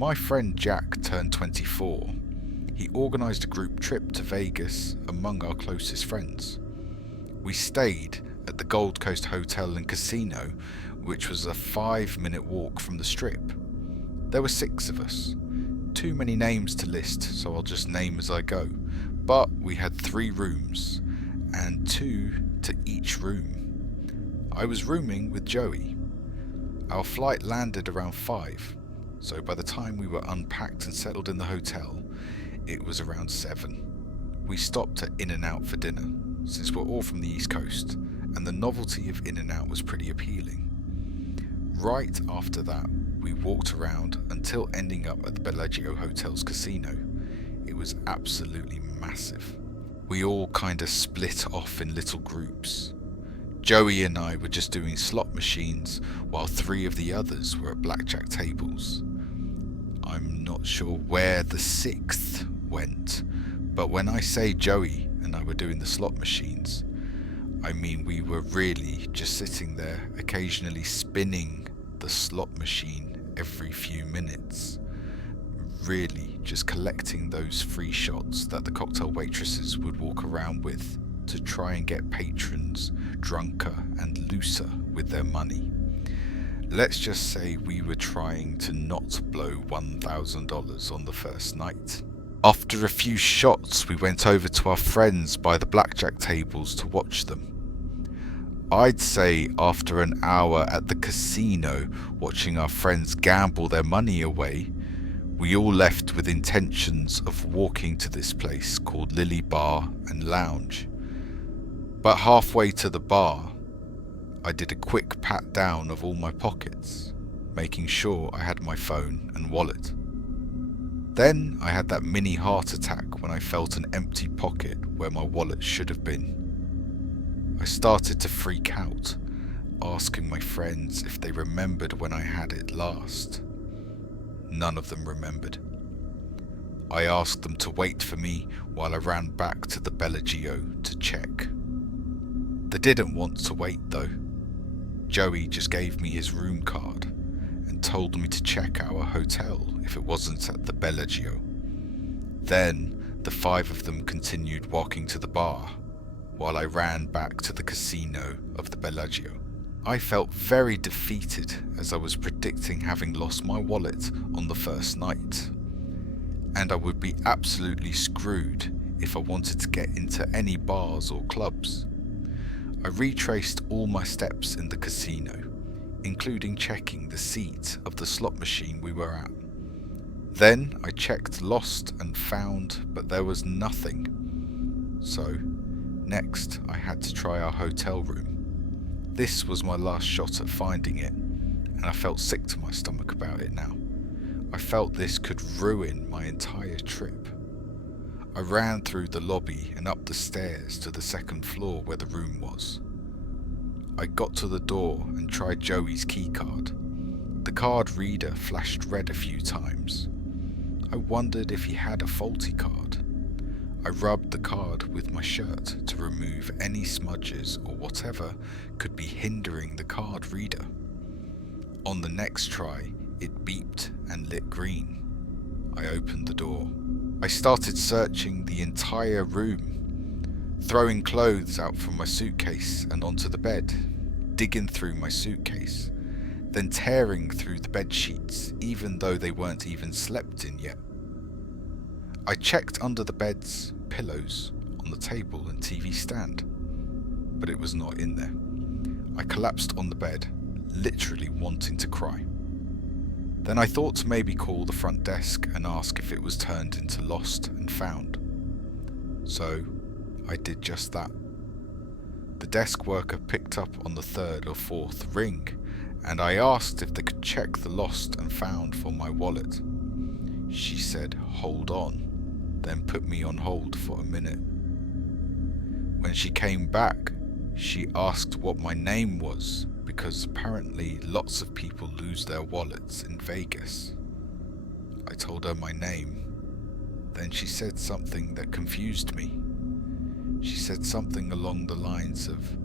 My friend Jack turned 24. He organised a group trip to Vegas among our closest friends. We stayed at the Gold Coast Hotel and Casino, which was a 5-minute walk from the Strip. There were 6 of us. Too many names to list, so I'll just name as I go. But we had 3 rooms, and 2 to each room. I was rooming with Joey. Our flight landed around 5, so by the time we were unpacked and settled in the hotel, it was around 7. We stopped at In-N-Out for dinner, since we're all from the East Coast, and the novelty of In-N-Out was pretty appealing. Right after that, we walked around until ending up at the Bellagio Hotel's casino. It was absolutely massive. We all kinda split off in little groups. Joey and I were just doing slot machines, while 3 of the others were at blackjack tables. I'm not sure where the 6th went, but when I say Joey and I were doing the slot machines, I mean we were really just sitting there, occasionally spinning the slot machine every few minutes. Really just collecting those free shots that the cocktail waitresses would walk around with to try and get patrons drunker and looser with their money. Let's just say we were trying to not blow $1,000 on the first night. After a few shots, we went over to our friends by the blackjack tables to watch them. I'd say after an hour at the casino watching our friends gamble their money away, we all left with intentions of walking to this place called Lily Bar and Lounge. But halfway to the bar, I did a quick pat down of all my pockets, making sure I had my phone and wallet. Then I had that mini heart attack when I felt an empty pocket where my wallet should have been. I started to freak out, asking my friends if they remembered when I had it last. None of them remembered. I asked them to wait for me while I ran back to the Bellagio to check. They didn't want to wait though. Joey just gave me his room card and told me to check our hotel if it wasn't at the Bellagio. Then the 5 of them continued walking to the bar while I ran back to the casino of the Bellagio. I felt very defeated as I was predicting having lost my wallet on the first night, and I would be absolutely screwed if I wanted to get into any bars or clubs. I retraced all my steps in the casino, including checking the seat of the slot machine we were at. Then I checked lost and found, but there was nothing. So next I had to try our hotel room. This was my last shot at finding it, and I felt sick to my stomach about it now. I felt this could ruin my entire trip. I ran through the lobby and up the stairs to the 2nd floor where the room was. I got to the door and tried Joey's keycard. The card reader flashed red a few times. I wondered if he had a faulty card. I rubbed the card with my shirt to remove any smudges or whatever could be hindering the card reader. On the next try, it beeped and lit green. I opened the door. I started searching the entire room, throwing clothes out from my suitcase and onto the bed, digging through my suitcase, then tearing through the bed sheets even though they weren't even slept in yet. I checked under the beds, pillows, on the table and TV stand, but it was not in there. I collapsed on the bed, literally wanting to cry. Then I thought to maybe call the front desk and ask if it was turned into lost and found. So I did just that. The desk worker picked up on the 3rd or 4th ring, and I asked if they could check the lost and found for my wallet. She said, "Hold on," then put me on hold for a minute. When she came back, she asked what my name was, because apparently lots of people lose their wallets in Vegas. I told her my name. Then she said something that confused me. She said something along the lines of,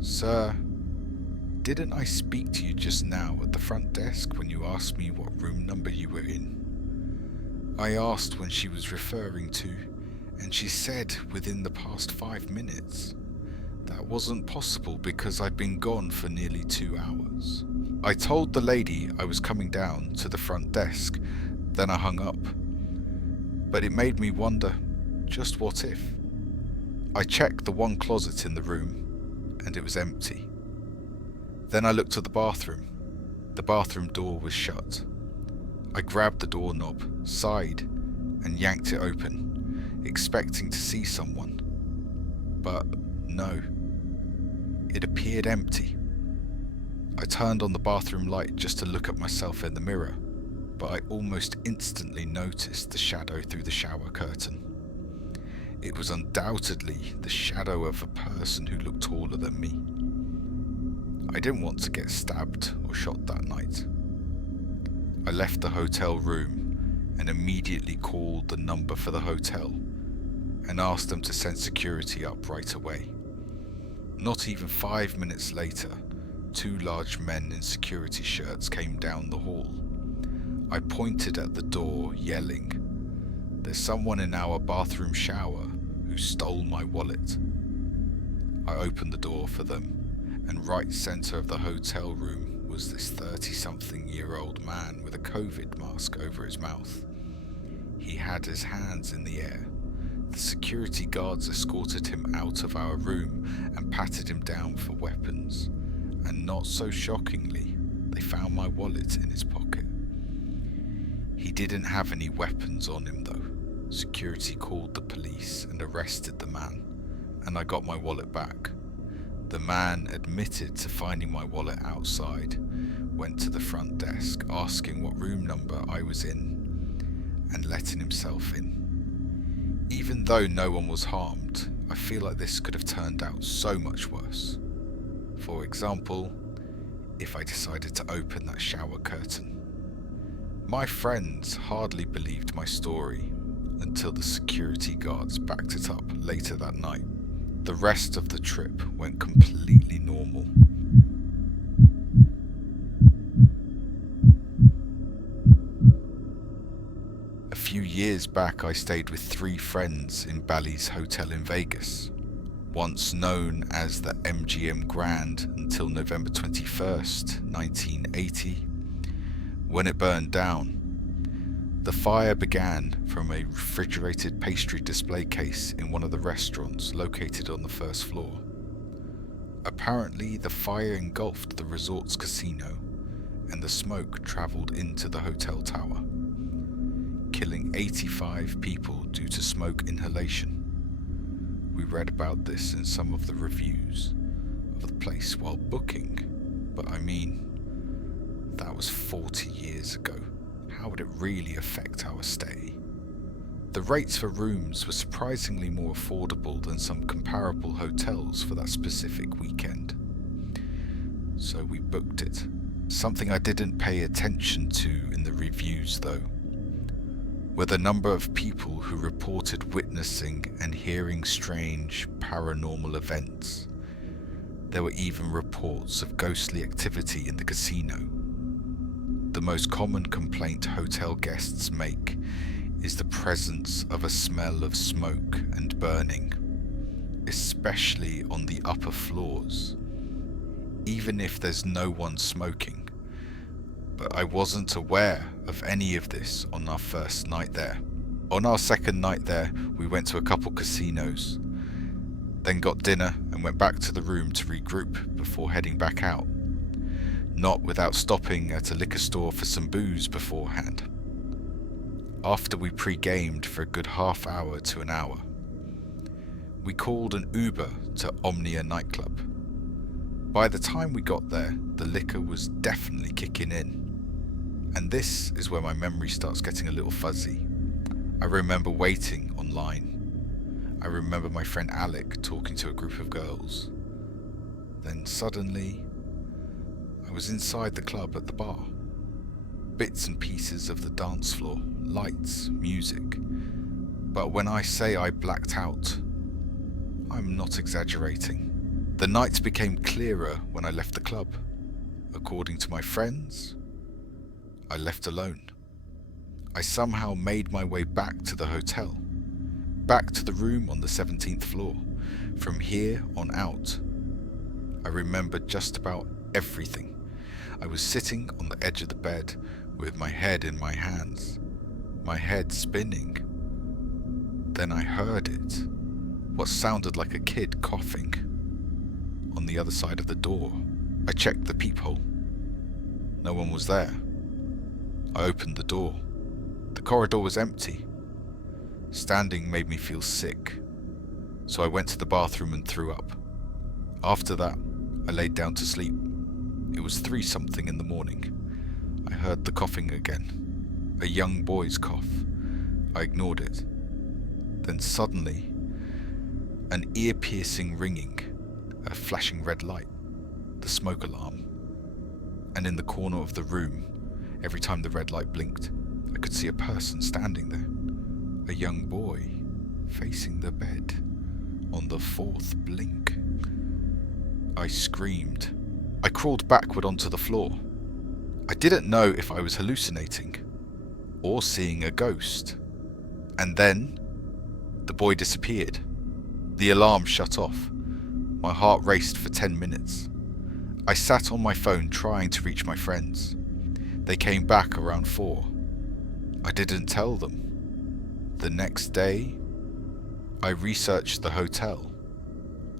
"Sir, Didn't I speak to you just now at the front desk when you asked me what room number you were in? I asked when she was referring to, and she said within the past 5 minutes. That wasn't possible because I'd been gone for nearly 2 hours. I told the lady I was coming down to the front desk, then I hung up. But it made me wonder, just what if? I checked the one closet in the room, and it was empty. Then I looked at the bathroom. The bathroom door was shut. I grabbed the doorknob, sighed, and yanked it open, expecting to see someone. But no. It appeared empty. I turned on the bathroom light just to look at myself in the mirror, but I almost instantly noticed the shadow through the shower curtain. It was undoubtedly the shadow of a person who looked taller than me. I didn't want to get stabbed or shot that night. I left the hotel room and immediately called the number for the hotel and asked them to send security up right away. Not even 5 minutes later, 2 large men in security shirts came down the hall. I pointed at the door, yelling, "There's someone in our bathroom shower who stole my wallet." I opened the door for them, and right center of the hotel room was this 30-something-year-old man with a COVID mask over his mouth. He had his hands in the air. The security guards escorted him out of our room and patted him down for weapons. And not so shockingly, they found my wallet in his pocket. He didn't have any weapons on him though. Security called the police and arrested the man, and I got my wallet back. The man admitted to finding my wallet outside, went to the front desk asking what room number I was in, and letting himself in. Even though no one was harmed, I feel like this could have turned out so much worse. For example, if I decided to open that shower curtain. My friends hardly believed my story until the security guards backed it up later that night. The rest of the trip went completely normal. A few years back, I stayed with 3 friends in Bally's Hotel in Vegas, once known as the MGM Grand until November 21st, 1980, when it burned down. The fire began from a refrigerated pastry display case in one of the restaurants located on the first floor. Apparently, the fire engulfed the resort's casino, and the smoke traveled into the hotel tower, killing 85 people due to smoke inhalation. We read about this in some of the reviews of the place while booking, but I mean, that was 40 years ago. How would it really affect our stay? The rates for rooms were surprisingly more affordable than some comparable hotels for that specific weekend. So we booked it. Something I didn't pay attention to in the reviews though, were the number of people who reported witnessing and hearing strange paranormal events. There were even reports of ghostly activity in the casino. The most common complaint hotel guests make is the presence of a smell of smoke and burning, especially on the upper floors, even if there's no one smoking. But I wasn't aware of any of this on our first night there. On our second night there, we went to a couple casinos, then got dinner and went back to the room to regroup before heading back out. Not without stopping at a liquor store for some booze beforehand. After we pre-gamed for a good half hour to an hour, we called an Uber to Omnia nightclub. By the time we got there, the liquor was definitely kicking in. And this is where my memory starts getting a little fuzzy. I remember waiting online. I remember my friend Alec talking to a group of girls. Then suddenly, I was inside the club at the bar. Bits and pieces of the dance floor, lights, music. But when I say I blacked out, I'm not exaggerating. The night became clearer when I left the club. according to my friends, I left alone. I somehow made my way back to the hotel, back to the room on the 17th floor. From here on out, I remember just about everything. I was sitting on the edge of the bed with my head in my hands, my head spinning. Then I heard it, what sounded like a kid coughing, on the other side of the door. I checked the peephole. No one was there. I opened the door. The corridor was empty. Standing made me feel sick, so I went to the bathroom and threw up. After that, I laid down to sleep. It was 3-something in the morning. I heard the coughing again, a young boy's cough. I ignored it. Then suddenly, an ear-piercing ringing, a flashing red light, the smoke alarm. And in the corner of the room, every time the red light blinked, I could see a person standing there, a young boy, facing the bed, on the 4th blink. I screamed. I crawled backward onto the floor. I didn't know if I was hallucinating, or seeing a ghost. And then, the boy disappeared. The alarm shut off. My heart raced for 10 minutes. I sat on my phone trying to reach my friends. They came back around 4. I didn't tell them. The next day, I researched the hotel.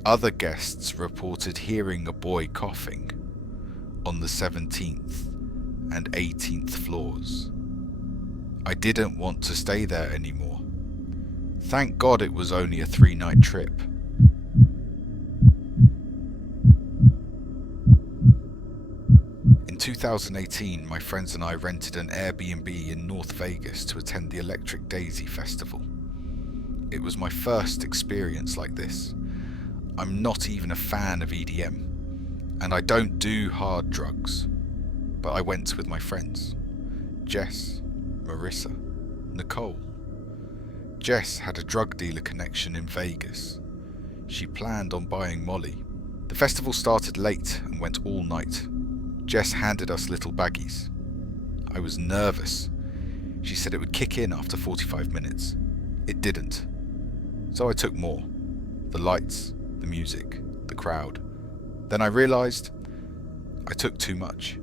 Other guests reported hearing a boy coughing on the 17th and 18th floors. I didn't want to stay there anymore. Thank God it was only a 3-night trip. In 2018, my friends and I rented an Airbnb in North Vegas to attend the Electric Daisy Festival. It was my first experience like this. I'm not even a fan of EDM, and I don't do hard drugs, but I went with my friends, Jess, Marissa, Nicole. Jess had a drug dealer connection in Vegas. She planned on buying Molly. The festival started late and went all night. Jess handed us little baggies. I was nervous. She said it would kick in after 45 minutes. It didn't. So I took more. The lights, the music, the crowd. Then I realized I took too much.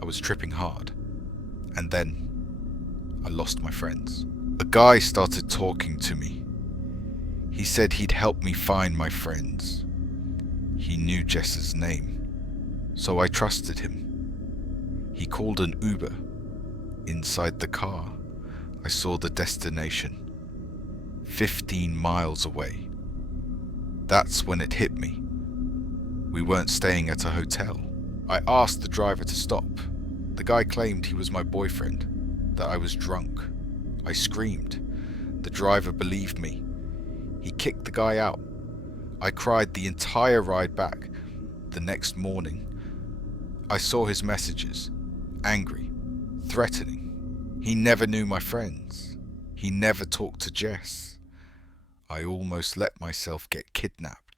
I was tripping hard. And then I lost my friends. A guy started talking to me. He said he'd help me find my friends. He knew Jess's name, so I trusted him. He called an Uber. Inside the car, I saw the destination, 15 miles away. That's when it hit me. We weren't staying at a hotel. I asked the driver to stop. The guy claimed he was my boyfriend, that I was drunk. I screamed. The driver believed me. He kicked the guy out. I cried the entire ride back. The next morning, I saw his messages, angry, threatening. He never knew my friends. He never talked to Jess. I almost let myself get kidnapped.